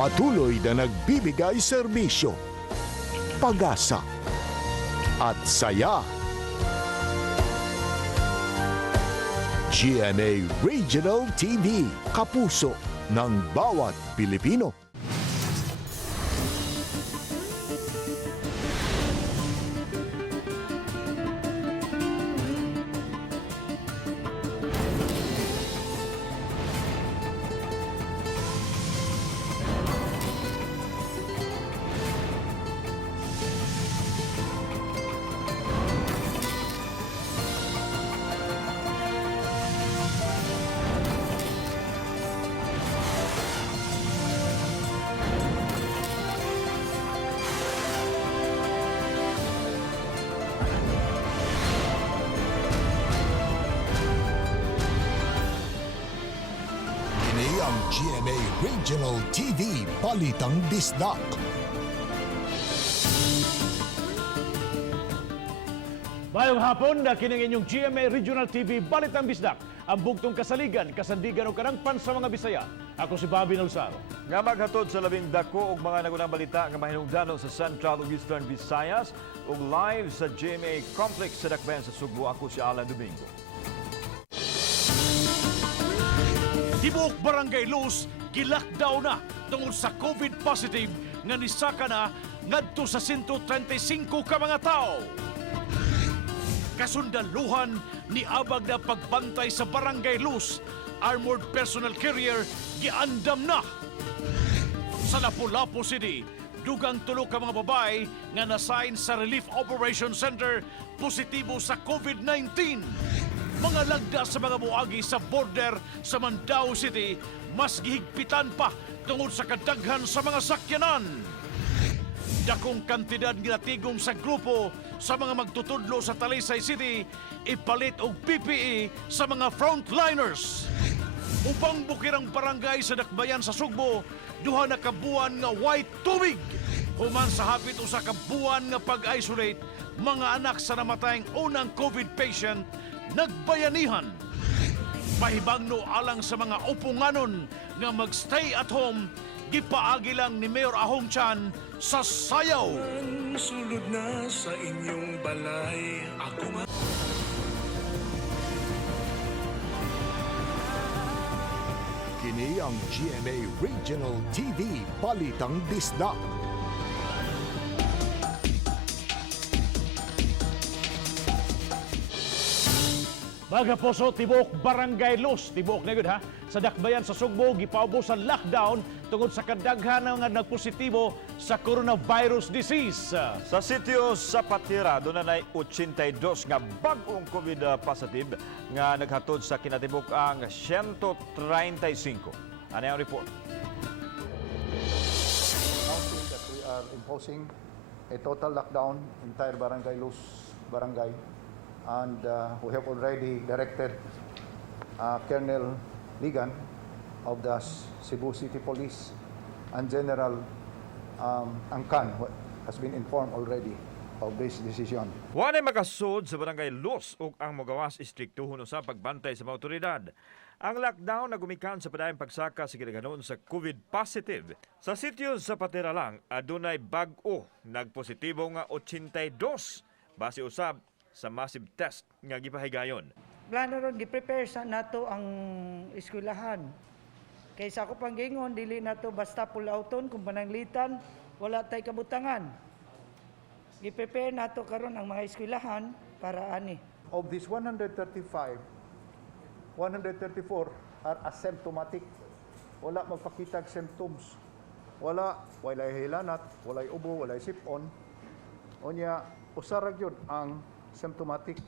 Patuloy na nagbibigay serbisyo, pag-asa at saya. GMA Regional TV, kapuso ng bawat Pilipino. Ang GMA Regional TV, Balitang Bisdak. Mayong hapon na kining inyong GMA Regional TV, Balitang Bisdak, ang bugtong kasaligan, kasandigan o kanangpan sa mga Bisaya. Ako si Bobby Nalsaro. Nga maghatod sa labing dako og mga nagunang balita nga mahinungdanon sa Central ug Eastern Visayas ug live sa GMA Complex sa Dakbayan sa Sugbo. Ako si Alan Domingo. Tibuok Barangay Luz, gilakdaw na tungod sa COVID positive nga nisaka na ngadto sa 135 ka mga tao. Kasundaluhan ni abag na pagbantay sa Barangay Luz, armored personnel carrier giandam na. Sa Lapu-Lapu City, dugang tulo ka mga babae nga nasign sa Relief Operation Center positibo sa COVID-19. Mga lagda sa mga buagi sa border sa Mandaue City, mas gihigpitan pa tungod sa kadaghan sa mga sakyanan. Dakong kantidad ginatigom sa grupo sa mga magtutudlo sa Talisay City, ipalit og PPE sa mga frontliners. Upang bukirang barangay sa Dakbayan sa Sugbo, duha na kabuan nga white tubig. Human sa hapit usa ka buwan nga pag-isolate, mga anak sa namatayang unang COVID patient nagbayanihan. Pahibagno alang sa mga upunganon nga magstay at home, gipaagi lang ni Mayor Ahong Chan sa sayaw. Sulod na sa inyong balay, ako nga. Kini ang GMA Regional TV, Balitang Bisdak. Mga poso, tibuok Barangay Luz, tibuok na yun ha. Sa Dakbayan sa Sugbo, gipaubo sa lockdown tungod sa kadaghan nga nagpositibo sa coronavirus disease. Sa sitio sa Patira, doon na 82 nga bagong COVID positive nga naghatod sa kinatibuk ang 135. Ano yung report? Announcing that we are imposing a total lockdown entire Barangay Luz Barangay, and we have already directed Colonel Ligan of the Cebu City Police and General Angkan has been informed already of this decision. Wanay makasud sa Barangay Luz ug ang mogawas istriktuhon sa pagbantay sa mga otoridad. Ang lockdown na gumikan sa padayong pagsaka sa gidaganon sa COVID positive. Sa sitio sa Patira lang, adunay bag-o nagpositibo nga 82 base usab sa massive test nga gipahigayon. Plano ron gi-prepare sa nato ang eskwelahan. Kaysa ako pang gingon dili nato basta pulauton kung pananglitan wala tay kabutangan. Gi-prepare nato karon ang mga eskwelahan para ani. Of these 134 are asymptomatic. Wala magpakitag symptoms. Walay hilanat, walay ubo, walay sipon. Unya usarag yun ang symptomatic.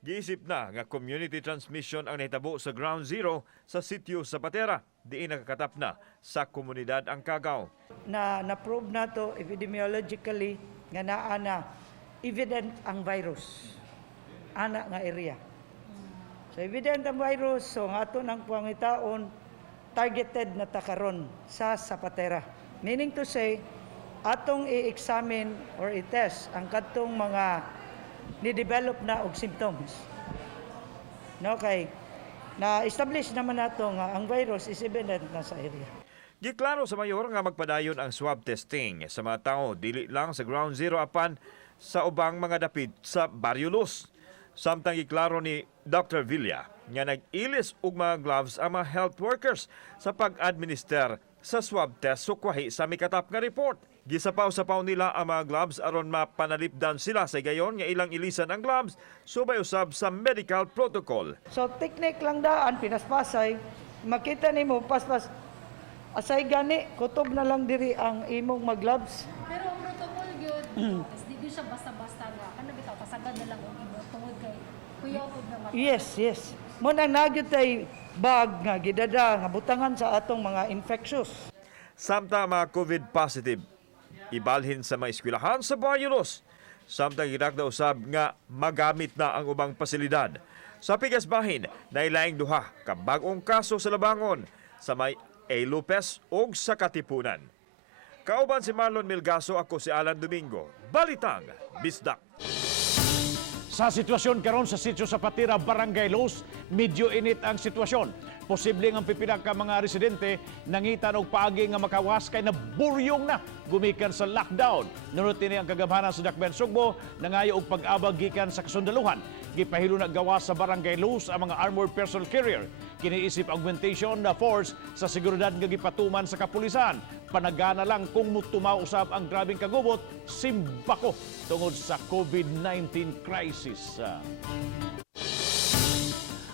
Giisip na nga community transmission ang nahitabo sa ground zero sa sitio sa Patera. Diin nakakatap na sa komunidad ang kagaw. Na-prove nato epidemiologically nga naa na evident ang virus. Ana nga area. So evident ang virus, so ang ato ng pangitaon targeted na takaron sa Patera. Meaning to say, atong i-examine or i-test ang katong mga ni-develop na og symptoms. No, kay na-establish naman nato nga ang virus is evident na sa area. Giklaro sa mayor nga magpadayon ang swab testing sa mga tao dili lang sa ground zero apan sa ubang mga dapit sa Barrio Luz. Samtang giklaro ni Dr. Villa nga nag-ilis og mga gloves ang mga health workers sa pag-administer sa swab test sukwahi sa mikatap nga report. Gisapaw-sapaw nila ang mga gloves aron mapanalipdan sila sa gayon nga ilang ilisan ang gloves subay usab sa medical protocol. So technique lang daan pinaspasay, makita nimo paspas asay gani kutob na lang diri ang imong mag-gloves. Pero ang protocol yun, di siya basta-basta nga. Ano bitaw, pasagad na lang ang imo tungod kay kuyotod na mata. Yes. Mo nang nagyud tay bag nga gidada nga butangan sa atong mga infectious. Samtang mga COVID positive, ibalhin sa mga eskwelahan sa Barrio Luz. Samtang gidakda usab nga magamit na ang ubang pasilidad. Sa Pigasbahin, nailaing duha ka bag-ong kaso sa labangon sa may A. Lopez ug sa Katipunan. Kauban si Marlon Milgaso, ako si Alan Domingo. Balitang Bisdak. Sa sitwasyon karon sa sitio sa Patira, Barangay Luz, medyo init ang sitwasyon. Posible ang pipila ka mga residente nangitan og paagi nga makawas kay naburyong na gumikan sa lockdown. Nunot ini ang kagamhanan sa Dakbayan Sugbo nangayo og pag-abag gikan sa kasundaluhan. Gipahilo na gawas sa Barangay Luz ang mga armored personnel carrier. Kiniisip augmentation na force sa seguridad nga gipatuman sa kapulisan. Panagana lang kung mutumaw usab ang grabing kagubot, simbako tungod sa COVID-19 crisis.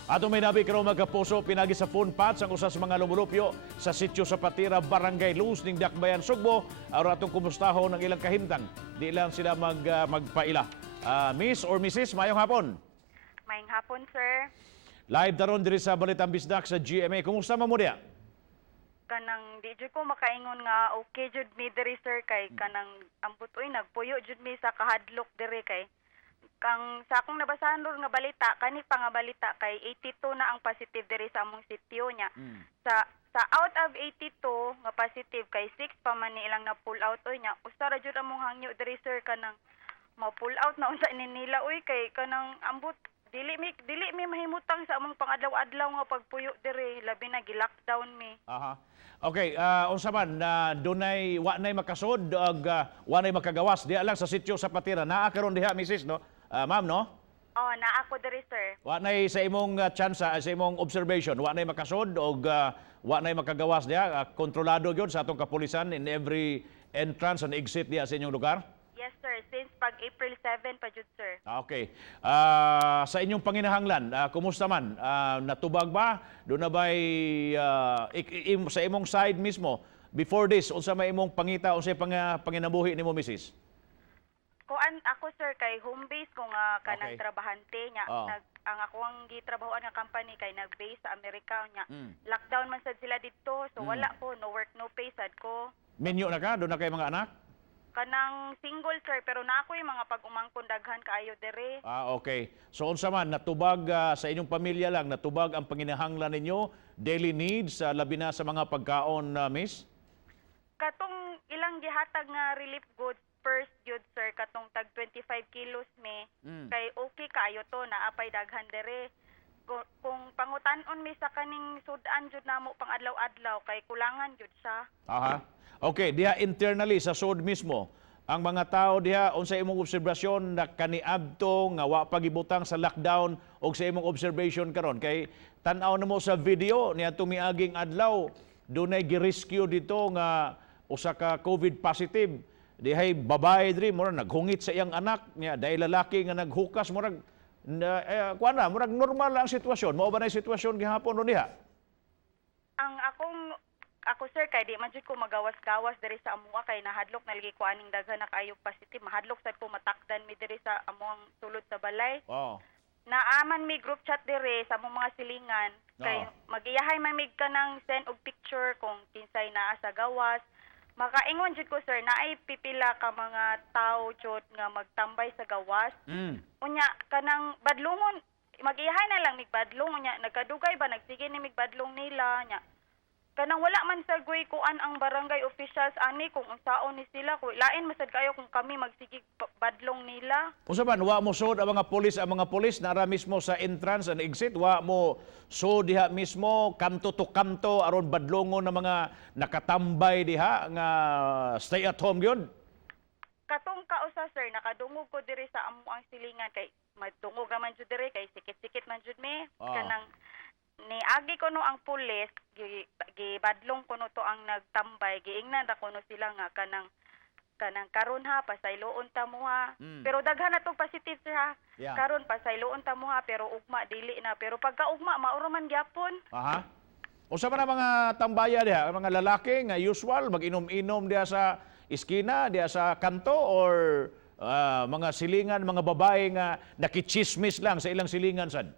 Ato may nabi karon mga kapuso, pinagi sa phone patch ang usas mga lumulupyo sa sitio sa Patira, Barangay Luz ning Dakbayan Sugbo. Aron atong kumustahon ang ilang kahimtang. Di lang sila magpaila. Miss or Mrs. mayong hapon. Mayong hapon, sir. Live daron diri sa Balitang Bisdak sa GMA. Kumusta mo diya? Kanang di jud ko makaingon nga okay jud mi diri, sir, kay kanang ambot oy nagpuyo jud mi sa kahadlok diri kay kang sa akong nabasahan ron nga balita kani pa nga balita kay 82 na ang positive diri sa among sitio nya. Sa out of 82 nga positive kay 6 pa man ni ilang na pull out oy nya. Usa ra jud among hangyo diri, sir, kanang ma-pull out na unsa ni nila oy kay kanang ambot dili mi mahimutang sa among pangadlaw-adlaw nga pagpuyo diri labi na gi-lockdown mi. Aha. Okay, unsa man dunay wa nay makasod ug wa nay makagawas diha lang sa sitio sa Patira. Naa karon diha, Mrs., no? Ma'am, no? Oh, naa ako diri, sir. Wa nay sa imong chance, sa imong observation, wa nay makasod ug wa nay makagawas diha. Kontrolado gyud sa atong kapulisan in every entrance and exit diha sa inyong lugar? Yes, sir. Since pag April 7 pa jud, sir. Okay. Sa inyong panginahanglan, kumusta man? Natubag ba? Doon na ba'y sa imong side mismo, before this, unsa may imong pangita, unsa panginabuhi ni mo, Mrs.? Kuan ako, sir, kay home base ko nga kanang Okay. trabahante nya. Oh. Ang ako ang gitrabahoan nga company kay nag-base sa Amerika nya. Lockdown man sad sila dito, so wala ko, no work, no pay sad ko. Minyo na ka? Doon na kay mga anak? Kanang single, sir, pero na ako yung mga pag-umangkon daghan kaayo dere. Okay. So unsa man, natubag sa inyong pamilya lang, natubag ang panginahanglan ninyo, daily needs, labi na sa mga pagkaon, Miss? Katong ilang gihatag nga relief goods first yun, sir, katong tag 25 kilos me. Kay okay kaayo to na apay daghan dere. Kung pangutan-on mi sa kaning sudan jud namo pang adlaw-adlaw kay kulangan jud siya. Aha. Okay, diha internally sa SOD mismo, ang mga tao diha unsa imong obserbasyon na kaniadto nga wa pagibutang sa lockdown o sa imong observation karon kay tan-aw namo sa video niya tumiaging adlaw dunay gi-rescue dito nga usa ka COVID positive. Dihay babae diri murag naghungit sa iyang anak niya dahil lalaki nga naghukas murag murag normal lang ang sitwasyon. Mao ba na sitwasyon gihapon ro diha? Ang ako, sir, kay di man jud ko magawas-gawas diri sa amuha kay nahadlok na lagi ko aning daghan na kaayo positive. Mahadlok sad ko matakdan mi diri sa amuang sulod sa balay. Oh. Naaman mi group chat diri sa among mga silingan kay magiyahay man mig kanang send og picture kung kinsay naa sa gawas. Makaingon jud ko, sir, naay pipila ka mga tao jud nga magtambay sa gawas. Unya kanang badlongon magiyahay na lang mig badlong unya nagkadugay ba nagsige ni mig badlong nila nya. kanang wala man sa guy kuan ang barangay officials ani kung unsaon ni sila kung lain masad kayo kung kami magsigig badlong nila. Unsa man wa mo sud ang mga pulis nara mismo sa entrance and exit, wa mo so diha mismo kanto to kanto aron badlongon na mga nakatambay diha nga stay at home gyud. Katong kausa sir nakadungog ko diri sa amo ang silingan kay madungog man jud diri kay sikit-sikit man jud mi kanang ni agi ko no ang pulis gibadlong ko no to ang nagtambay giingnan ra ko no sila nga kanang karon ha pasayloon ta mo ha pero daghan na tong positive sir ha karon pasayloon ta mo ha pero ugma dili na pero pagka ugma mauro man gyapon. Aha. Usa man ang mga tambaya diha, ang mga lalaki nga usual mag-inom-inom diha sa iskina, diha sa kanto or mga silingan, mga babae nga nakichismis lang sa ilang silingan sad.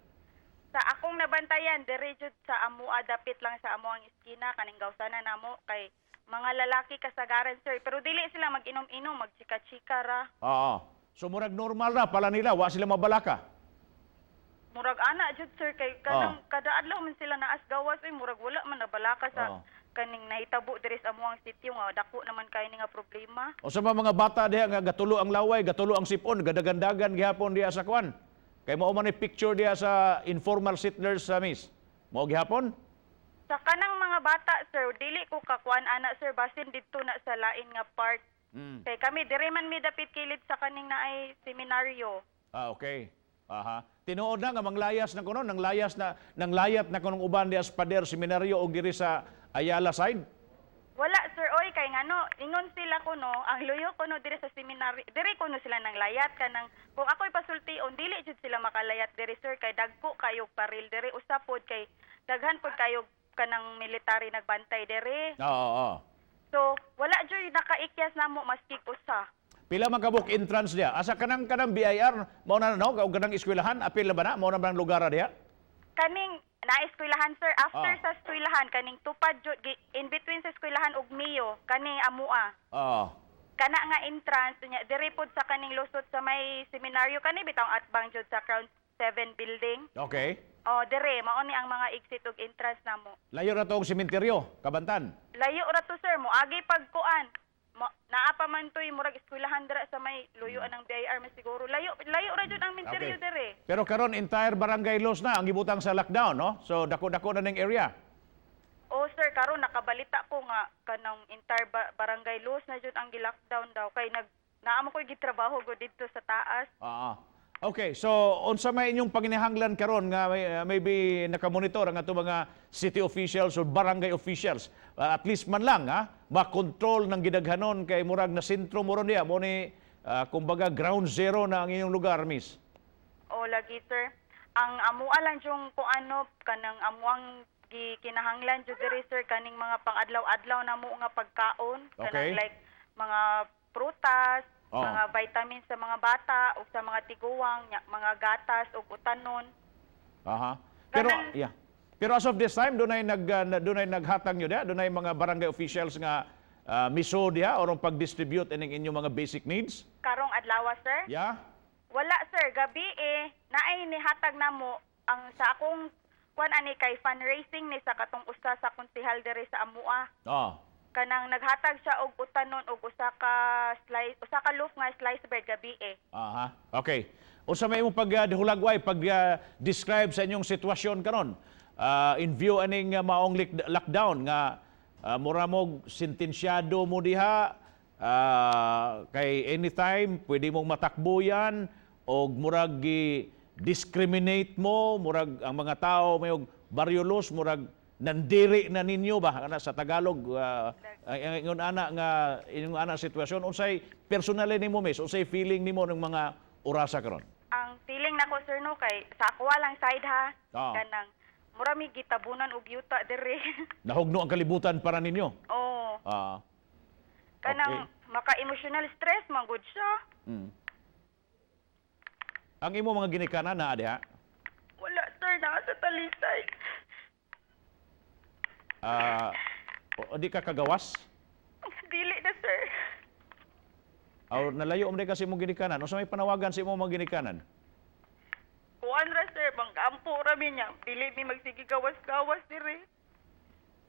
Sa akong nabantayan, diri jud sa amua dapit lang sa amo ang iskina kaning gawsana namo kay mga lalaki kasagaran sir pero dili sila mag-inom-inom, magchika-chika ra. Oo. So murag normal ra pala nila, wa sila mabalaka. Murag ana jud sir kay kanang kada adlaw man sila naas gawas murag wala man nabalaka sa kaning nahitabo diri sa amo ang sitio nga dako naman kay ni nga problema. O sa mga bata diha nga gatulo ang laway, gatulo ang sipon, gadagandagan gihapon diha sa kwan. Kay mao man ni picture diha sa informal settlers sa miss. Mao gihapon? Sa kanang mga bata sir, dili ko kakuan ana sir basin didto na sa lain nga part. Kay kami diri man mi dapit kilid sa kaning naay seminaryo. Okay. Aha. Tinuod na nga manglayas na kuno, nanglayat na kunong uban diha sa pader seminaryo og diri sa Ayala side. Wala sir oy kay ngano ingon sila kuno ang luyo kuno diri sa seminaryo diri kuno sila nang layat kanang kung ako'y pasultion dili jud sila makalayat diri sir kay dagko kayo paril diri usapod kay daghan pod kayo kanang military nagbantay diri. Oo. So wala jud nakaikyas namo maski usa. Pila man kabuk entrance diha? Asa kanang BIR mao na no kag kanang eskwelahan apil na ba na mao na bang lugar diha? Kaning na-eskwelahan sir after sa eskwelahan kaning tupad jud in between sa eskwelahan ug Mio kani amua. Kana nga entrance nya diri pod sa kaning lusot sa may seminaryo kani bitang atbang jud sa Crown 7 building. Okay. Dire mao ni ang mga exit ug entrance namo. Layo ra to og sementeryo, Kabantan. Layo ra to sir mo agi pagkuan. Naa pa man toy murag eskwelahan dira sa may luyuan ng BIR mas siguro. Layo ra jud ang menteryo dire. Pero karon entire barangay Los na ang gibutang sa lockdown, no? So dako-dako na ning area. Sir, karon nakabalita ko nga kanang entire barangay Los na jud ang gi-lockdown daw kay naamo ko'y gitrabaho go didto sa taas. Okay, so unsa may inyong panginahanglan karon nga maybe nakamonitor ang ato mga city officials o barangay officials at least man lang ma-control ng gidaghanon kay murag na sentro mo ron diya mo ni kumbaga ground zero na ang inyong lugar, miss. Lagi sir. Ang amua lang yung kung ano kanang amuang kinahanglan jud diri sir kaning mga pang-adlaw-adlaw na mo nga pagkaon kanang like mga prutas, mga vitamins sa mga bata o sa mga tiguwang, mga gatas o utanon. Pero as of this time dunay naghatag nyo diha, dunay mga barangay officials nga miso diha or pag-distribute ining inyong mga basic needs? Karong adlaw sir? Yeah. Wala sir, gabi naay nihatag namo ang sa akong kuan ani kay fundraising ni sa katong usa sa konsehal diri sa amua. Kanang naghatag siya og utanon og usa ka loaf nga slice bread gabi. Okay. Unsa may imong paghulagway pag-describe sa inyong sitwasyon karon? In view aning maong lockdown nga mura mo sentensyado mo diha kay anytime pwede mong matakbo yan og murag discriminate mo, murag ang mga tao may baryo Los murag nandiri na ninyo ba sa Tagalog ingon ana sitwasyon unsay personally nimo miss unsay feeling nimo ng mga orasa karon? Ang feeling nako sir no kay sa ako lang side ha kanang mura mi gitabunan og yuta diri. Nahugno ang kalibutan para ninyo. Kanang maka-emotional stress man gud siya. Ang imo mga ginikanan na diha? Wala sir, nasa talisay. Di ka kagawas? Dili na sir. Nalayo mo kasi mong ginikanan. O sa may panawagan sa imo mga ginikanan? Kuan ra sir, bang kampo ra mi niya. Dili mi magsige gawas-gawas diri.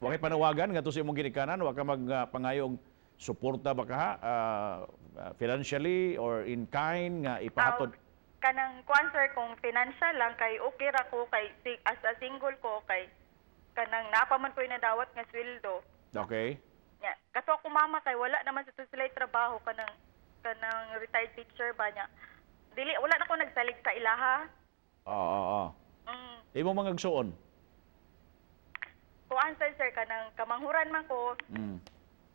Wa kay panawagan nga to sa imong ginikanan, wa ka magpangayong suporta ba ka ha? Financially or in kind nga ipahatod. Kanang kuan sir, kung financial lang kay okay ra ko kay as a single ko kay kanang napaman ko nadawat nga sweldo. Okay. Nya, kato ako mama kay wala naman sa sila trabaho kanang retired teacher ba niya. Dili wala na ko nagsalig sa ilaha. Oo. Imo mga gsuon. Kuan sir kanang kamanghuran man ko.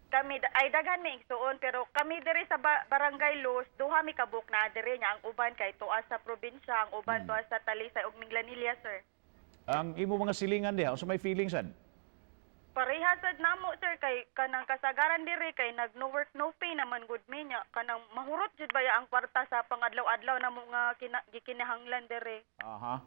Kami ay daghan mi igsuon pero kami diri sa Barangay Los duha mi kabuk na diri nya ang uban kay tuwa sa probinsya, ang uban tuwa sa Talisay ug Minglanilla sir. Ang imo mga silingan diha, unsa may feeling sad? Pareha sad namo sir kay kanang kasagaran diri kay nag no work no pay naman gud mi nya kanang mahurot jud baya ang kwarta sa pangadlaw-adlaw namo nga gikinahanglan diri. Aha.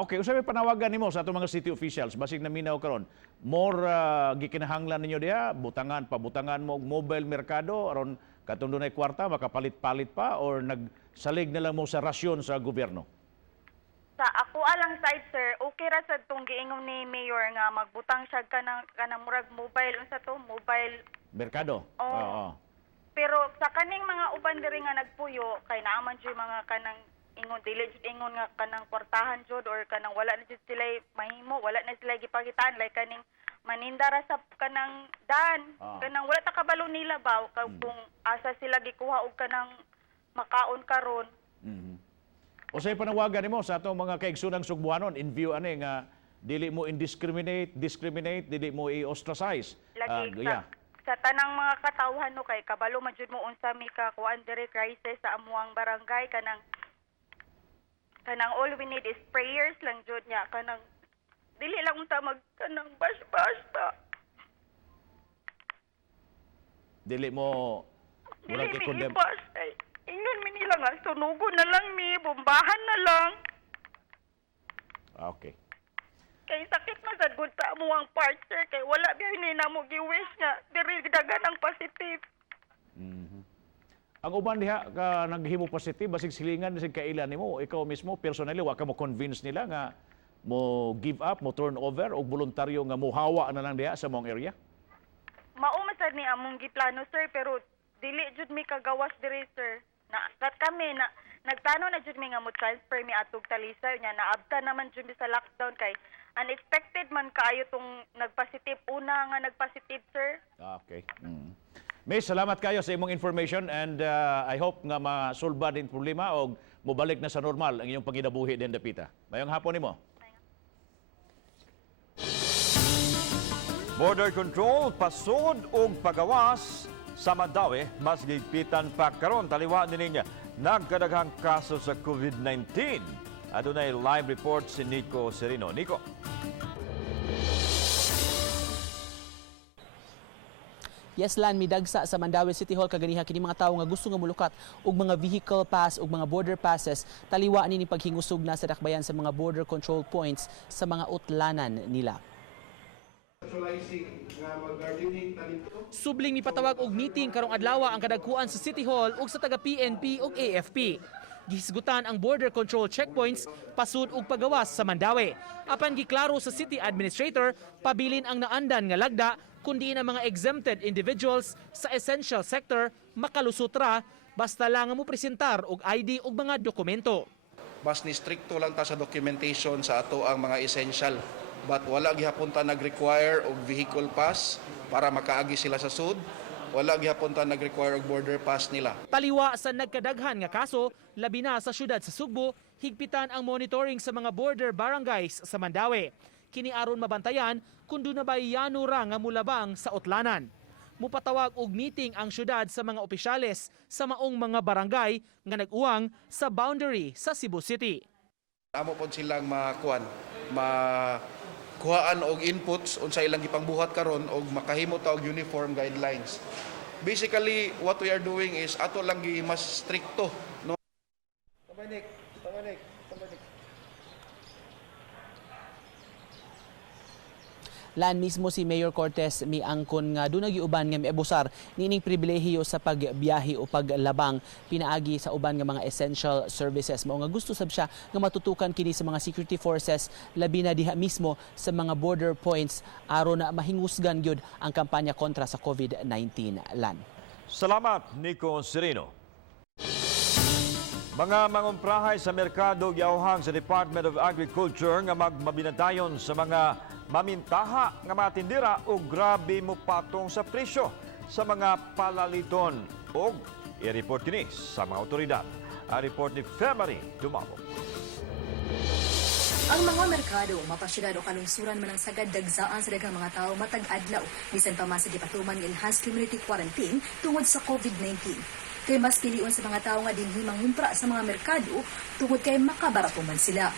Okay, unsa may panawagan nimo sa atong mga city officials basig naminaw karon? More gikinahanglan ninyo diha, pabutangan mo og mobile merkado aron katong dunay kwarta makapalit-palit pa or nagsalig na lang mo sa rasyon sa gobyerno? Sa ako alang side sir, okay ra sad tong giingon ni mayor nga magbutang siya kanang murag mobile unsa to, mobile Merkado. Oo. Pero sa kaning mga uban diri nga nagpuyo kay naaman jud mga kanang ingon dili jud ingon nga kanang kwartahan jud or kanang wala na jud sila mahimo, wala na sila gipagitaan like kaning manindara sa kanang dan, kanang wala ta kabalo nila ba kung asa sila gikuha og kanang makaon karon. O say panawagan nimo sa atong mga kaigsunang Sugbuanon in view ani nga dili mo discriminate, dili mo i-ostracize. Lagi sa tanang mga katawhan no kay kabalo man jud mo unsa mi ka kuan diri crisis sa amuang barangay kanang all we need is prayers lang jud niya kanang dili lang unta mag kanang bash ba. Dili mo Dili mi i-condemn. bash ay ingon mi nila nga sunugon na lang mi, bombahan na lang. Okay. Kay sakit man sad gud sa amuang part sir kay wala biya ni namo gi-wish nga diri dagan ang positive. Ang uban diha ka naghimo positive basig silingan sig kailan nimo, ikaw mismo personally wa ka mo convince nila nga mo give up, mo turn over og voluntaryo nga muhawa na lang diha sa mong area? Mao man sad ni among giplano sir pero dili jud mi kagawas diri sir. Kami nagplano na jud mi nga mo transfer mi atog Talisay nya naabta naman jud mi sa lockdown kay unexpected man kaayo tong nagpositive una nga nagpositive sir. Okay. Miss, salamat kayo sa imong information and I hope nga masulba din problema o mobalik na sa normal ang iyong panginabuhi din dapita. Mayong hapon nimo. Border control, pasod og pagawas sa Mandawi, mas gigpitan pa karon taliwa ni niya nagkadaghang kaso sa COVID-19. Adunay live report si Nico Serino. Nico. Yes, Lan, midagsa sa Mandawi City Hall kaganiha kini mga tawo nga gusto nga mulukat og mga vehicle pass og mga border passes taliwa ni paghingusog na sa dakbayan sa mga border control points sa mga utlanan nila. Subling mipatawag og meeting karong adlawa ang kadagkuan sa City Hall ug sa taga PNP ug AFP. Gihisgutan ang border control checkpoints pasud og pagawas sa Mandawi. Apan giklaro sa city administrator pabilin ang naandan nga lagda kundi na mga exempted individuals sa essential sector makalusot ra basta lang mo presentar og ID ug mga dokumento. Mas ni stricto lang ta sa documentation sa ato ang mga essential. But wala gihapon ta nag-require og vehicle pass para makaagi sila sa sud. Wala gihapon ta nag-require og border pass nila. Taliwa sa nagkadaghan nga kaso, labi na sa syudad sa Sugbo, higpitan ang monitoring sa mga border barangays sa Mandawi. Kini aron mabantayan kung doon na ba yanura nga mulabang sa utlanan. Mupatawag og meeting ang syudad sa mga opisyales sa maong mga barangay nga nag-uwang sa boundary sa Cebu City. Amo pod silang kuhaan og inputs unsa ilang gipangbuhat karon og makahimo ta og uniform guidelines. Basically, what we are doing is ato lang gi mas stricto, no? Tabanik. Lan mismo si Mayor Cortez miangkon nga doon nagiuban nga miabusar nining pribilehiyo sa pagbiyahe o paglabang pinaagi sa uban nga mga essential services. Mao nga gusto sab siya nga matutukan kini sa mga security forces labi na diha mismo sa mga border points aron na mahingusgan gyud ang kampanya kontra sa COVID-19 lan. Salamat, Nico Sereno. Mga mangumprahay sa merkado giauhang sa Department of Agriculture nga magmabinadayon sa mga mamintaha nga matindira o grabe mo patong sa presyo sa mga palaliton o i-report kini sa mga otoridad. Ang report ni February Dumabo. Ang mga merkado, mapasyudad o kalungsuran man ang sagad dagsaan sa daghang mga tao matag adlaw bisan pa man sa gipatuman ng enhanced community quarantine tungod sa COVID-19. Kay mas pilion sa mga tao nga dinhi mangumpra sa mga merkado tungod kay makabarato man sila.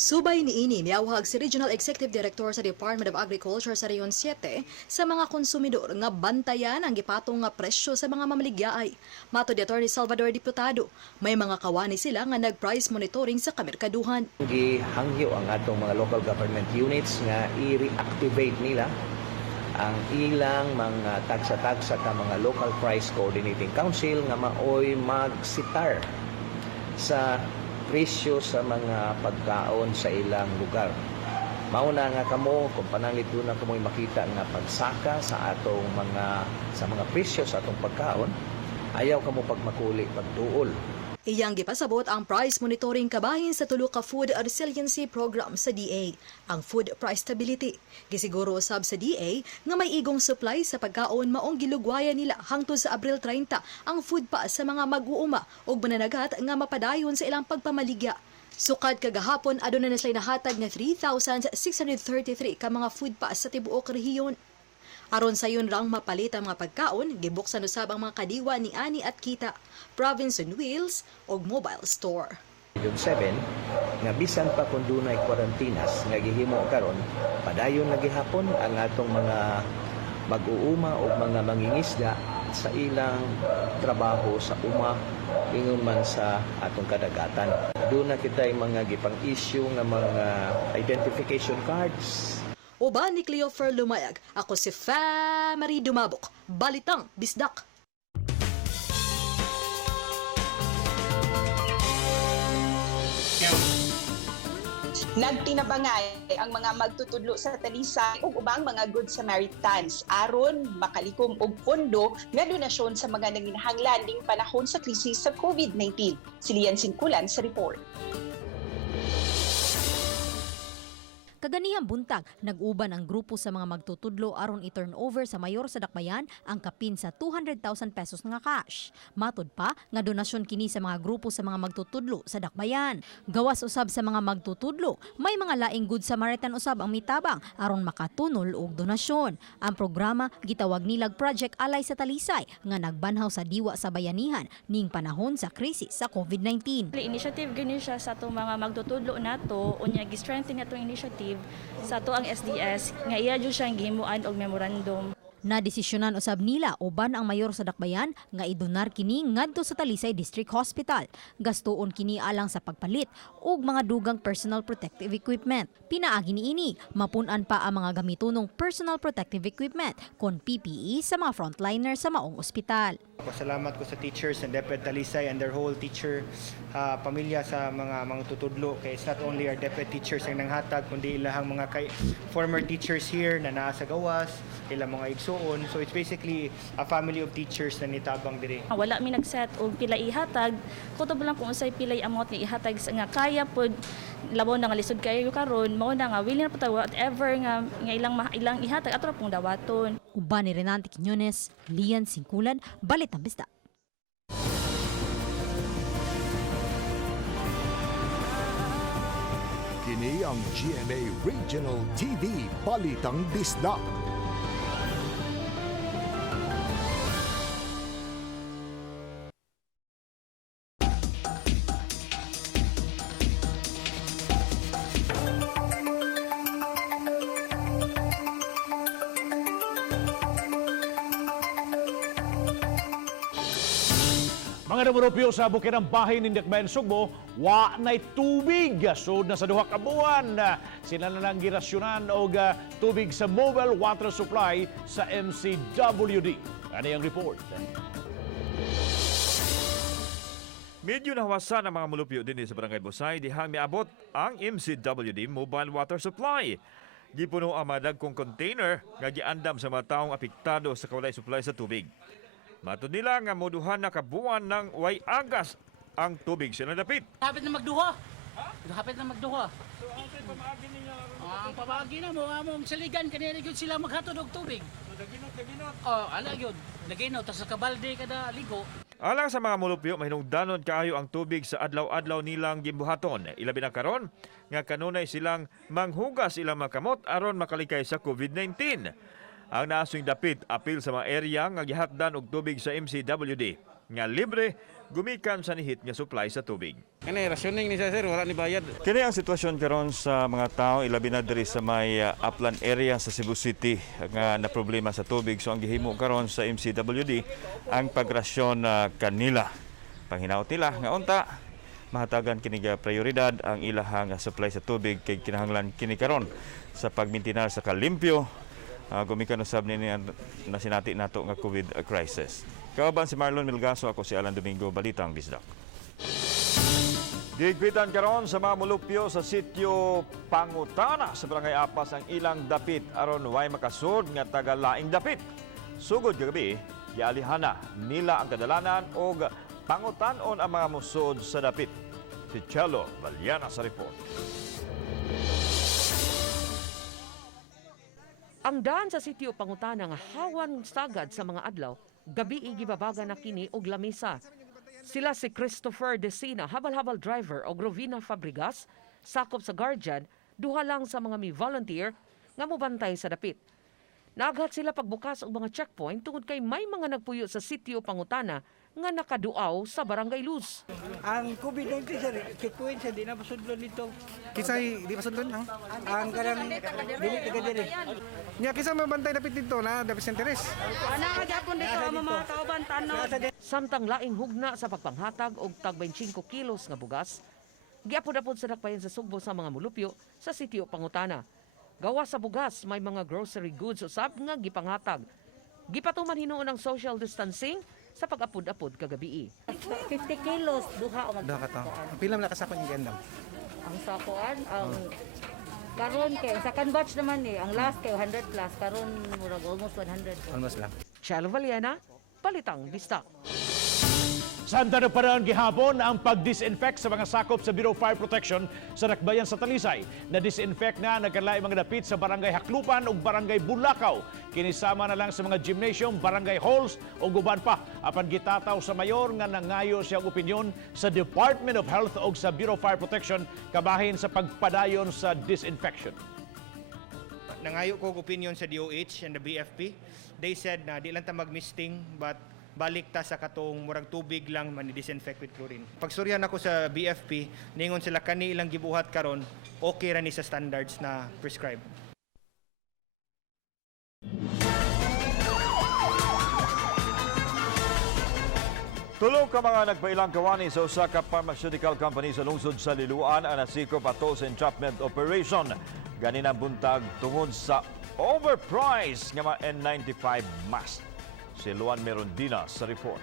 Subay niini miawhag si Regional Executive Director sa Department of Agriculture sa Rehiyon 7 sa mga konsumidor nga bantayan ang gipatong nga presyo sa mga mamaligyaay. Mato ni Attorney Salvador Diputado, may mga kawani sila nga nag-price monitoring sa kamerkaduhan. Gihangyo ang atong mga local government units nga i-reactivate nila ang ilang mga tagsa-tagsa ka mga local price coordinating council nga maoy magsitar sa presyo sa mga pagkaon sa ilang lugar. Mauna nga kamo kung pananglit doon na kamoy makita nga pagsaka sa atong mga presyo sa atong pagkaon, ayaw kamo pagmakuli pagtuol. Iyang gipasabot ang price monitoring kabahin sa tulo ka food resiliency program sa DA, ang food price stability. Gisiguro usab sa DA nga may igong supply sa pagkaon maong gilugwayan nila hangtod sa Abril 30 ang food pass sa mga mag-uuma ug mananagat nga mapadayon sa ilang pagpamaligya. Sukad kagahapon aduna na sila nahatag nga 3,633 ka mga food pass sa tibuok rehiyon. Aron sa yun lang mapalit ang mga pagkaon, gibuksan usab ang mga kadiwa ni Ani at Kita, Province on Wheels o mobile store. Yung 7, nga bisan pa kung dunay kwarantinas nga gihimo karon, padayon na gihapon ang atong mga mag-uuma o mga mangingisda sa ilang trabaho sa uma, ingon man sa atong kadagatan. Doon na kita'y mga gipang-issue nga mga identification cards. Uban ni Cleofer Lumayag, ako si February Dumabok, Balitang Bisdak. Nagtinabangay ang mga magtutudlo sa Talisay ug ubang mga Good Samaritans aron makalikom og pondo nga donasyon sa mga nanginahanglan ning panahon sa krisis sa COVID-19. Si Lian Singkulan sa report. Kaganihang buntag, nag-uban ang grupo sa mga magtutudlo aron i-turnover sa mayor sa Dakbayan ang kapin sa 200,000 pesos nga cash. Matod pa nga donasyon kini sa mga grupo sa mga magtutudlo sa Dakbayan. Gawas usab sa mga magtutudlo, may mga laing Good Samaritan usab ang mitabang aron makatunol og donasyon. Ang programa gitawag nilag Project Alay sa Talisay nga nagbanhaw sa diwa sa bayanihan ning panahon sa krisis sa COVID-19. Initiative gani siya sa atong mga magtutudlo nato unya gi-strengthen natong initiative sa ato ang SDS nga iya jud siyang gihimuan og memorandum. Nadesisyonan usab nila uban ang mayor sa Dakbayan nga idonar kini ngadto sa Talisay District Hospital. Gastuon kini alang sa pagpalit og mga dugang personal protective equipment. Pinaagi niini mapun-an pa ang mga gamitonong personal protective equipment kon PPE sa mga frontliner sa maong ospital. Pasalamat ko sa teachers and DepEd Talisay and their whole teacher pamilya sa mga tutudlo kay it's not only our DepEd teachers ang nanghatag kundi ilahang mga former teachers here na naa sa gawas, ilang mga igsuon. So it's basically a family of teachers na nitabang diri. Wala mi nagset og pila ihatag, kutob lang kung unsay pilay amount ni ihatag nga kaya pod labaw na nga lisod kayo karon mao na nga willing na pud whatever nga ilang ihatag ato pong dawaton. Uban ni Renante Quiñones, Lian Singkulan, Balitang Bisdak. Kini ang GMA Regional TV Balitang Bisdak. Mga Mga namurupyo sa bukirang bahay ni Dakbayan Sugbo, wa na'y tubig. Sud na sa duha ka buwan. Sila na lang girasyonan og tubig sa mobile water supply sa MCWD. Ano yung report? Medyo nahawasan ang mga mulupyo din sa Barangay Busay dihang miabot ang MCWD mobile water supply. Gipuno ang mga dagkong container nga giandam sa mga taong apektado sa kawalay supply sa tubig. Matod nila nga moduhan na kabuan ng way agas ang tubig sila dapit. Hapit na magduha. Hapit na magduha. So ang pamaagi ninyo? Ang pamaagi na mo, among saligan kanina gyud sila maghatod og tubig. So daginot. Oh, ala gyud. Daginot tas sa kabalde kada ligo. Alang sa mga mulupyo, mahinungdanon kaayo ang tubig sa adlaw-adlaw nilang gimbuhaton. Ilabi na karon nga kanunay silang manghugas ilang makamot aron makalikay sa COVID-19. Ang naasong dapit apil sa mga area nga gihatdan og tubig sa MCWD nga libre gumikan sa nihit nga supply sa tubig. Kani rationing ni sir, wala ni bayad. Kini ang sitwasyon karon sa mga tao ilabi na diri sa may upland area sa Cebu City nga na problema sa tubig. So ang gihimo karon sa MCWD ang pagrasyon kanila. Panghinaot nila nga unta mahatagan kini nga prioridad ang ilahang supply sa tubig kay kinahanglan kini karon sa pagmintinar sa kalimpyo. Gumikan usab ni na sinati nato nga COVID crisis. Kauban si Marlon Milgaso, ako si Alan Domingo, Balitang Bisdak. Gigwitan karon sa mga mulupyo sa sitio Pangutana sa Barangay Apas ang ilang dapit aron way makasud nga taga-laing dapit. Sugod kagabi, gialihana nila ang kadalanan og pangutanon ang mga musod sa dapit. Si Chelo Valiana sa report. Ang daan sa sitio Pangutana nga hawan sagad sa mga adlaw, gabi gibabaga na kini og lamisa. Sila si Christopher Desina, habal-habal driver og Rovina Fabregas, sakop sa guardian, duha lang sa mga mi-volunteer nga mobantay sa dapit. Naaghat sila pagbukas og mga checkpoint tungod kay may mga nagpuyo sa sitio Pangutana nga nakaduaw sa Barangay Luz. Ang COVID-19 sir, checkpoint sa di na pasudlon dito. Kisay di pasudlon Ang karang dili taga diri. Nya kisa mabantay dapit dito na dapit senteres. Ana ka gyapon dito ang mga kauban tanon. Samtang laing hugna sa pagpanghatag og tag 25 kilos nga bugas, giapod-apod sa dakbayan sa Sugbo sa mga mulupyo sa sitio Pangutana. Gawa sa bugas, may mga grocery goods usab nga gipanghatag. Gipatuman hinuon ang social distancing sa pag-apod-apod kagabi. 50 kilos duha o Duha ka to. Pila man nakasako ni gendam? ang sakuan ang karon kay second batch naman ang last kay 100 plus karon murag almost 100. Almost lang. Chelo Valiana, Balitang Bisdak. Santa na parang gihapon ang pag-disinfect sa mga sakop sa Bureau of Fire Protection sa Dakbayan sa Talisay. Na-disinfect na nagkalaing mga dapit sa Barangay Haklupan ug Barangay Bulakaw. Kinisama na lang sa mga gymnasium, barangay halls o guban pa. Apan gitataw sa mayor nga nangayo siyang opinyon sa Department of Health o sa Bureau of Fire Protection kabahin sa pagpadayon sa disinfection. Nangayo ko opinion sa DOH and the BFP. They said na di lang ta mag-misting but balik ta sa katong murag tubig lang man disinfect with chlorine. Pagsuryan ako sa BFP, ningon sila kani ilang gibuhat karon, okay ra ni sa standards na prescribed. Tulog ka mga nagpailang kawani sa usa ka pharmaceutical company sa lungsod sa Liloan ang nasikop ato sa entrapment operation. Ganina buntag tungod sa overpriced nga mga N95 mask. Si Luan Merondina sa report.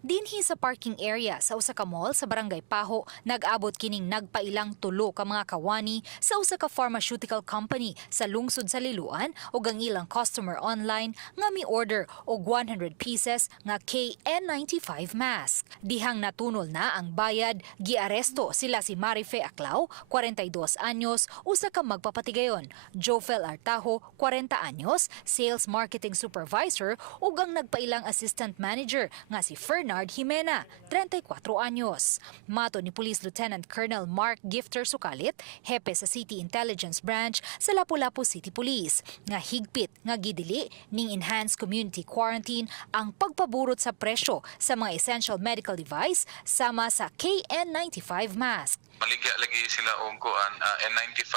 Dinhi sa parking area sa usa ka mall sa Barangay Paho, nag-abot kining nagpailang tulo ka mga kawani sa usa ka pharmaceutical company sa lungsod sa Liloan ug ang ilang customer online nga mi-order og 100 pieces nga KN95 mask. Dihang natunol na ang bayad, giaresto sila si Marife Aclao, 42 anyos, usa ka magpapatigayon, Jofel Artajo, 40 anyos, sales marketing supervisor ug ang nagpailang assistant manager nga si Fernand Jimena, 34 anyos. Mato ni Police Lieutenant Colonel Mark Gifter Sukalit, hepe sa City Intelligence Branch sa Lapu-Lapu City Police, nga higpit nga gidili ning enhanced community quarantine ang pagpaburot sa presyo sa mga essential medical device sama sa KN95 mask. Maligya lagi sila og kuan N95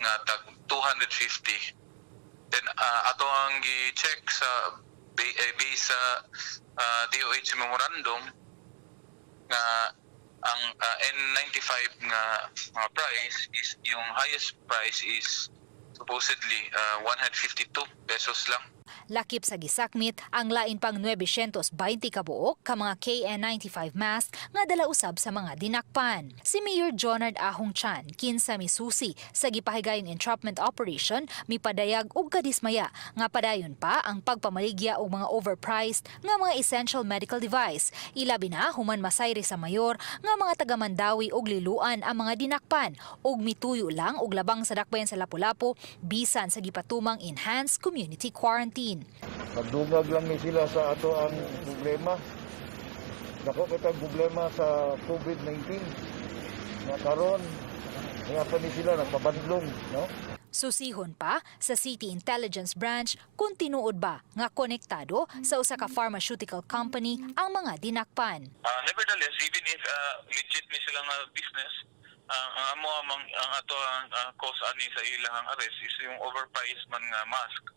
nga tag 250. Then ato ang gi-check sa based sa DOH memorandum nga ang N95 nga price is yung highest price is supposedly 152 pesos lang. Lakip sa gisakmit ang lain pang 920 kabuok ka mga KN95 mask nga dala usab sa mga dinakpan. Si Mayor Jonard Ahong Chan kinsa misusi sa gipahigayong entrapment operation mipadayag og kadismaya nga padayon pa ang pagpamaligya og mga overpriced nga mga essential medical device. Ilabi na human masayri sa mayor nga mga taga-Mandawi og liluan ang mga dinakpan og mituyo lang og labang sa dakbayan sa Lapu-Lapu bisan sa gipatumang enhanced community quarantine. Nagdungag lang ni sila sa ato ang problema. Dako kitang problema sa COVID-19. Nga karon, nga pa ni sila nagpabandlong, no? Susihon pa sa City Intelligence Branch kung tinuod ba nga konektado sa usa ka pharmaceutical company ang mga dinakpan. Nevertheless, even if legit ni sila nga business, ang ato ang cause ani sa ilang arrest is yung overpriced man nga mask.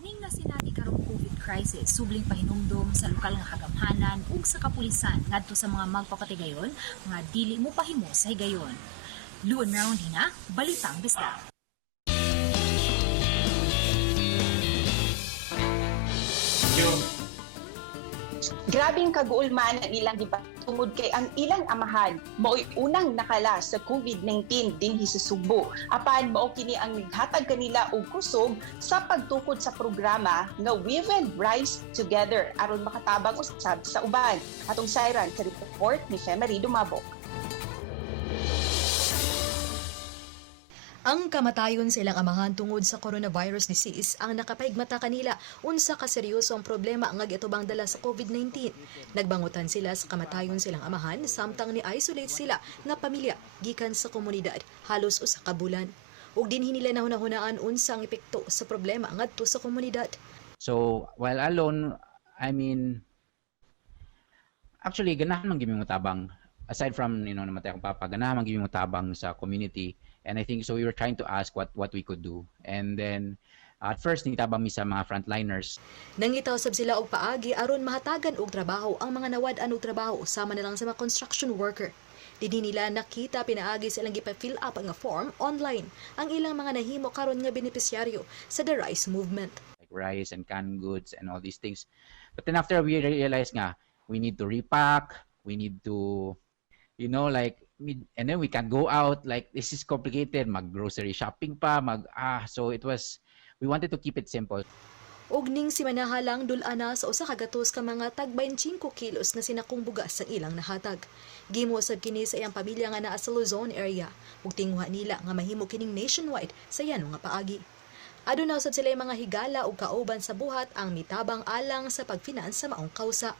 Ning nasinati karong COVID crisis, subling pahinumdom sa lokal nga hagamhanan ug sa kapulisan ngadto sa mga magpapatigayon nga dili mo pahimo sa higayon. Luon meron hina, Balitang Bisdak. Grabing kaguulman ang ilang tungod kay ang ilang amahan mao'y unang nakala sa COVID-19 dinhi sa Subo. Apan mao kini ang naghatag kanila og kusog sa pagtukod sa programa nga We Will Rise Together aron makatabang usab sa uban. Atong sayran sa report ni Femari Dumabok. Ang kamatayon sa ilang amahan tungod sa coronavirus disease ang nakapaigmata kanila unsa ka seryoso ang problema nga gitubang dala sa COVID-19. Nagbangutan sila sa kamatayon silang amahan samtang ni-isolate sila nga pamilya gikan sa komunidad halos usa ka bulan. Ug dinhi nila nahunahunaan unsa ang epekto sa problema ngadto sa komunidad. So while alone, I mean, actually ganahan man gyud tabang aside from namatay akong papa, ganahan man gyud tabang sa community. And I think so we were trying to ask what we could do. And then at first nitabang mi sa mga frontliners. Nangitaw sab sila og paagi aron mahatagan og trabaho ang mga nawad-an og trabaho sama na lang sa mga construction worker. Didi nila nakita pinaagi silang gipa-fill up nga form online ang ilang mga nahimo karon nga benepisyaryo sa The Rice Movement. Like rice and canned goods and all these things. But then after we realized nga we need to repack, we need to and then we can't go out, like this is complicated, mag-grocery shopping pa, so we wanted to keep it simple. Og ning si manahalang dul-ana sa usa ka gatos ka mga tag 25 kilos na sinakong bugas ang ilang nahatag. Gimo sad kini sa iyang pamilya nga naa sa Luzon area ug tinguha nila nga mahimo kining nationwide sa yano nga paagi. Aduna usab sila mga higala ug kauban sa buhat ang mitabang alang sa pagfinance sa maong kausa.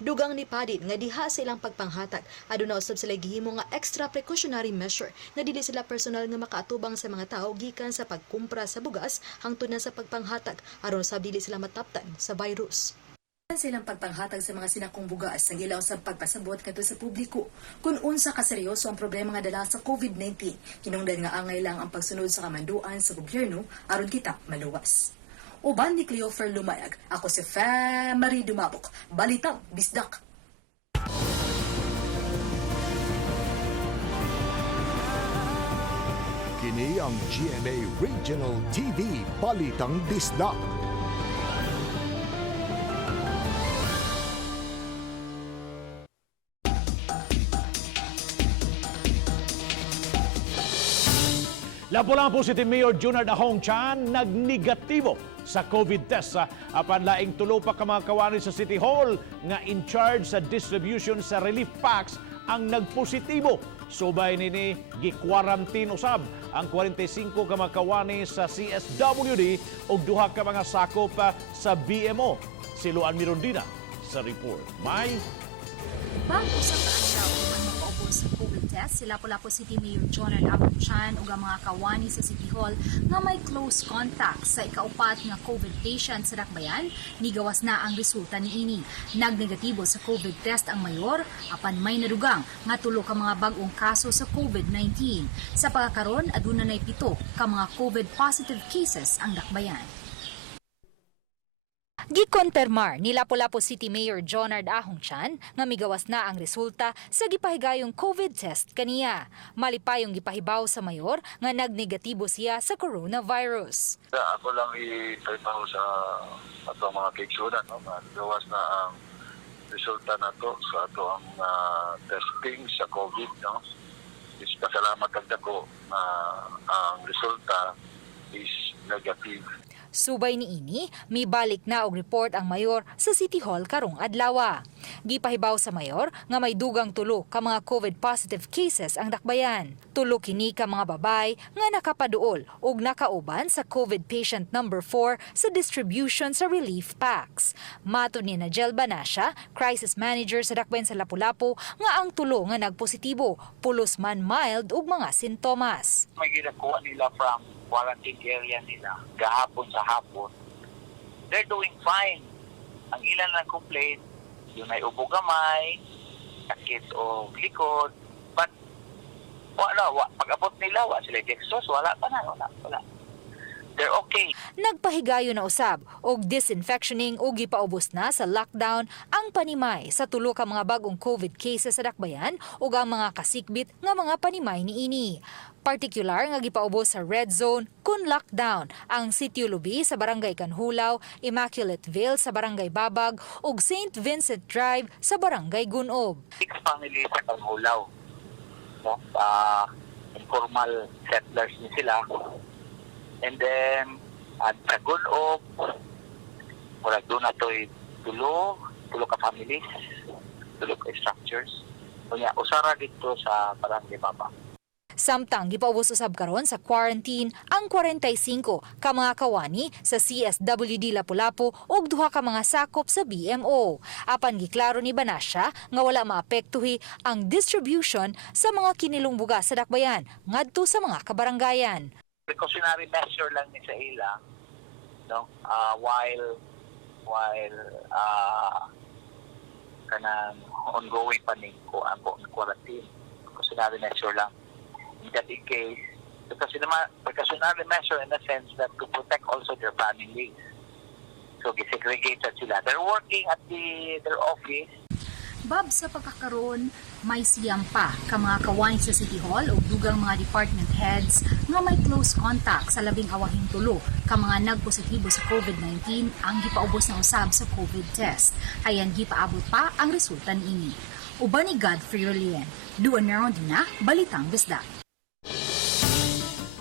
Dugang ni Padit nga diha sa ilang pagpanghatag, aduna usab sila gihimo nga extra precautionary measure nga dili sila personal nga makaatubang sa mga tao gikan sa pagkumpra sa bugas hangtod na sa pagpanghatag aron usab dili sila mataptan sa virus. Silang pagpanghatag sa mga sinakong bugas ang ilaw sa pagpasabot kadto sa publiko. Kung unsa ka seryoso ang problema nga dala sa COVID-19, kinungdan nga angay lang ang pagsunod sa kamanduan sa gobyerno aron kita maluwas. Uban ni Cleofer Lumayag, ako si Femari Dumabok, Balitang Bisdak. Kini ang GMA Regional TV Balitang Bisdak. Lapu-Lapu City Mayor Jonard Ahong Chan nagnegatibo sa COVID test apan laing tulo pa ka mga kawani sa City Hall nga in charge sa distribution sa relief packs ang nagpositibo. Subay nini gi-quarantine usab ang 45 ka mga kawani sa CSWD ug duha ka mga sakop sa BMO. Si Luan Mirondina sa report. May Bago sa kaadlaw ang makaubos sa COVID test, si Lapu-Lapu City Mayor Jonard Ahong Chan ug ang mga kawani sa City Hall nga may close contact sa ikaupat nga COVID patient sa Dakbayan, nigawas na ang resulta niini. Nagnegatibo sa COVID test ang mayor, apan may nadugang nga tulo ka mga bag-ong kaso sa COVID-19. Sa pagkakaroon, aduna nay 7 ka mga COVID positive cases ang Dakbayan. Gikontermar ni Lapu-Lapu City Mayor Jonard Ahongchan nga migawas na ang resulta sa gipahigayong COVID test kaniya. Malipayong gipahibaw sa mayor nga nagnegatibo siya sa coronavirus. Ako lang ipahibaw sa ato mga kaigsunan, no? Gawas na ang resulta na to sa ato ang testing sa COVID, no? Is pasalamat ako na ang resulta is negative. Subay niini, may balik na og report ang mayor sa City Hall karong adlawa. Gipahibaw sa mayor nga may dugang tulo ka mga COVID positive cases ang dakbayan. Tulo kini ka mga babay nga nakapaduol og nakauban sa COVID patient number 4 sa distribution sa relief packs. Matud ni Najel Banasya, crisis manager sa dakbayan sa Lapu-Lapu, nga ang tulo nga nagpositibo, pulos man mild ug mga sintomas. May ginakuha nila from quarantine area nila gahapon sa hapon. They're doing fine. Ang ilan lang complaint, yung ay ubo gamay, sakit o likod, but pag-abot nila, sila dextrose, wala. They're okay. Nagpahigayo na usab og disinfectioning og gipaubos na sa lockdown ang panimay sa tulo ka mga bagong COVID cases sa dakbayan ug ang mga kasikbit nga mga panimay niini. Partikular nga gipaubos sa red zone kun lockdown ang Sitio Lubi sa Barangay Kanhulaw, Immaculate Vale sa Barangay Babag ug St. Vincent Drive sa Barangay Gunob. 6 families sa Kanhulaw. No? Informal settlers ni sila. And then, sa Gunob, murag doon na ito'y tulo ka families, tulo ka structures. Kunya, usara dito sa Barangay Babag. Samtang gipaubos usab karon sa quarantine ang 45 ka mga kawani sa CSWD Lapu-Lapu ug duha ka mga sakop sa BMO. Apan giklaro ni Banasya nga wala maapektuhi ang distribution sa mga kinilong bugas sa dakbayan ngadto sa mga kabarangayan. Precautionary measure lang ni sa ila, no? While kanang ongoing pa ning quarantine, precautionary measure lang. That in case, precautionary measure in the sense that to protect also their families. So, gisegregated sila. They're working at their office. Bab, sa pagkakaroon, may siyam pa ka mga kawani sa City Hall o dugang mga department heads nga may close contact sa labing awahing tulo ka mga nagpositibo sa COVID-19 ang gipaubos na usab sa COVID test. Ayan gipaabot pa ang resulta niini. Uban ni Godfrey Rolien, duan meron din na Balitang Bisdak.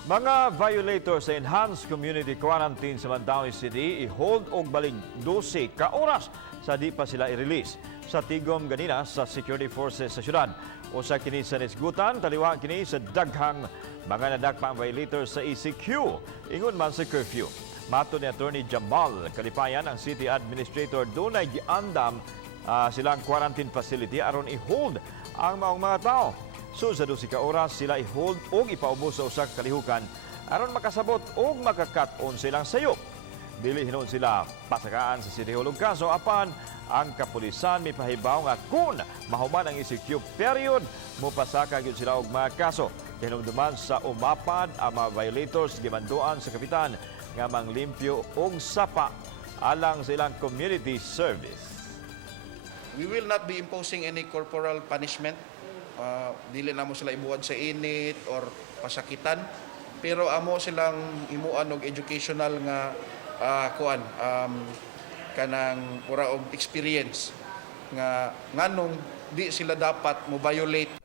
Mga violators sa Enhanced Community Quarantine sa Mandaue City i-hold og baling 12 ka oras sa di pa sila i-release. Sa tigom ganina sa security forces sa syudad. Usa kini sa nisgutan, taliwa kini sa daghang mga nadakpa ang violators sa ECQ. Ingon man sa curfew. Mato ni Attorney Jamal Kalipayan, ang city administrator, doon ay giandam silang quarantine facility aron i-hold ang mga tao. So sa 12 ka oras sila i-hold o ipaubos sa usa ka kalihukan aron makasabot o makakat-on silang sayop. Dili hinon sila pasakaan sa City Hall ug kaso apan ang kapulisan mipahibaw nga kung mahuman ang ECQ period mopasaka gyud sila og mga kaso. Hinumduman sa umapad ang mga violators gimanduan sa kapitan nga manglimpyo og sapa alang sa ilang community service. We will not be imposing any corporal punishment. Dili na mo sila ibuwad sa init or pasakitan. Pero amo silang imuan og educational nga kanang pura og experience nga nganong di sila dapat mo violate.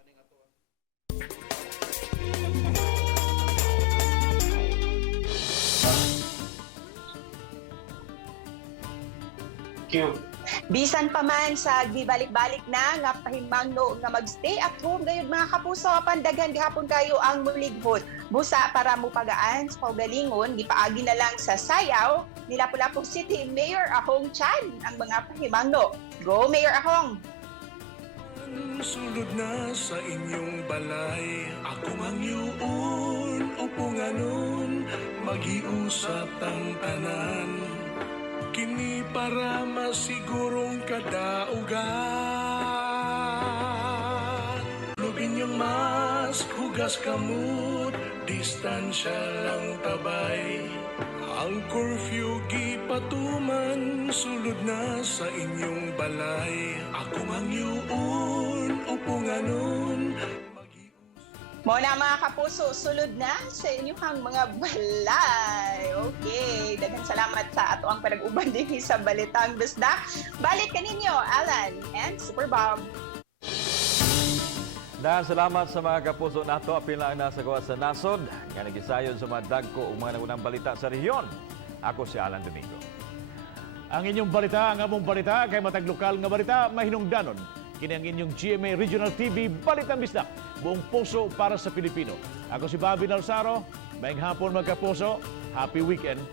Bisan pa man sa gibalik-balik na nga pahimangno nga magstay at home gayud mga kapuso, pandagan gihapon kayo ang mulighod. Busa para mo pagaan sa kaugalingon, gipaagi na lang sa sayaw ni Lapu-Lapu City Mayor Ahongchan ang mga pahimangno. Go Mayor Ahong! Sulod na sa inyong balay, ako ang yuon o punganon, mag-iusap ang tanan. Kini para masigurong kadaugan. Lubin yung mask, hugas kamot, distansya lang tabay. Ang curfew gipatuman, sulod na sa inyong balay. Ako ang yuon, upunganon. Mo na mga kapuso, sulod na sa inyong mga balay. Okay, daghang salamat sa ato ang panag-uban din sa Balitang Bisdak. Balik kaninyo, Alan and Super Bob. Dahil salamat sa mga kapuso nato, apil lang nasa gawa sa nasod, nga nagisayon sa mga dagko o mga nagunang balita sa rehiyon. Ako si Alan Domingo. Ang inyong balita, ang among balita, kay matag lokal nga balita, mahinungdanon. Kini ang inyong GMA Regional TV, Balitang Bisdak, buong puso para sa Pilipino. Ako si Bobby Nalsaro, maing hapon magkapuso, happy weekend.